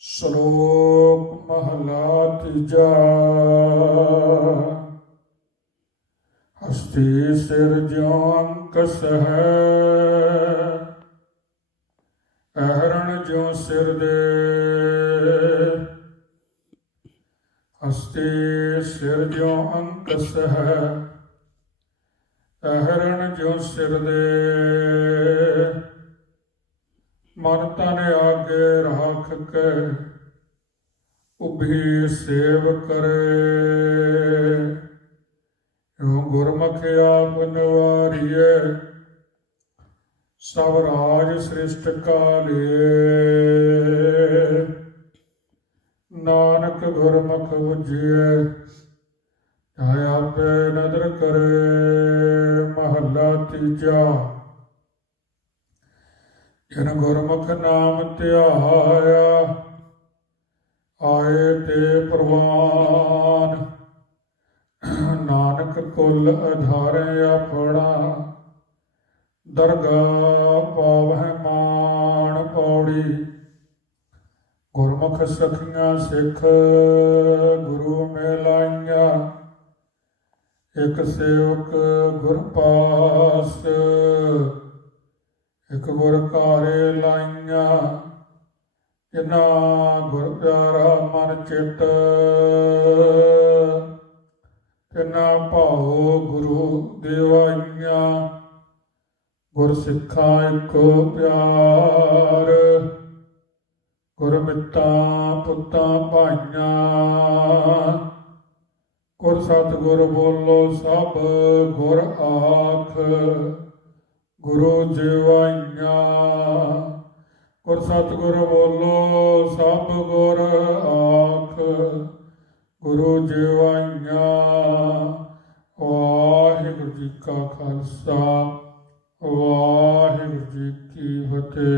ਸ਼ਲੋਕ ਮਹਲਾ ਤੀਜਾ ਹਸਤੀ ਸਿਰ ਜਿਉ ਅੰਕਸ ਹੈ ਅਹਰਣ ਜਿਉ ਸਿਰ ਦੇ। ਹਸਤੀ ਸਿਰ ਜਿਉ ਅੰਕਸ ਹੈ ਅਹਰਣ ਜਿਉ ਸਿਰ ਦੇ। ਮਨ ਤਨ ਆਗੇ ਕੇ ਉਭੀ ਸੇਵ ਕਰੇ। ਜੋ ਗੁਰਮੁਖ ਆਪ ਨਵਾਰੀਏ ਸਭ ਰਾਜ ਸ੍ਰਿਸ਼ਟ ਕਾਲੇ ਨਾਨਕ ਗੁਰਮੁਖ ਬੁਝੀਏ ਆਇ ਆਪੇ ਨਦਰ ਕਰੇ, ਮਹੱਲਾ ਤੀਜਾ। ਜਨ ਗੁਰਮੁਖ ਨਾਮ ਧਿਆਇਆ, ਆਏ ਤੇ ਪ੍ਰਵਾਨ। ਨਾਨਕ ਕੁਲ ਆਧਾਰੇ ਆਪਣਾ ਦਰਗਾਹ ਪਾਵਹਿ ਮਾਨ ਪੌੜੀ। ਗੁਰਮੁਖ ਸਖੀਆਂ ਸਿੱਖ ਗੁਰੂ ਮੇਲਾਈਆਂ, ਇਕ ਸੇਵਕ ਗੁਰ ਪਾਸ। ਇਕ ਗੁਰ ਕਾਰੇ ਲਾਈਆਂ ਜਿਨਾ ਗੁਰ ਪਿਆਰਾ ਮਨ ਚਿਤ, ਤਿਨਾ ਭਾਉ ਗੁਰੂ ਦੇਵਾਈਆਂ, ਗੁਰ ਸਿੱਖਾਂ ਇੱਕੋ ਪਿਆਰ, ਗੁਰ ਮਿੱਤਾਂ ਪੁੱਤਾਂ ਭਾਈਆਂ, ਗੁਰ ਸਤਿਗੁਰ ਬੋਲੋ ਸਭ ਗੁਰ ਆਖ। ਗੁਰੂ ਜੀਵਾਈਆਂ। ਗੁਰ ਸਤਿਗੁਰ ਬੋਲੋ, ਸਭ ਗੁਰ ਆਖ। ਗੁਰੂ ਜੀਵਾਈਆਂ, ਵਾਹਿਗੁਰੂ ਜੀ ਕਾ ਖਾਲਸਾ, ਵਾਹਿਗੁਰੂ ਜੀ ਕੀ ਫਤਿਹ।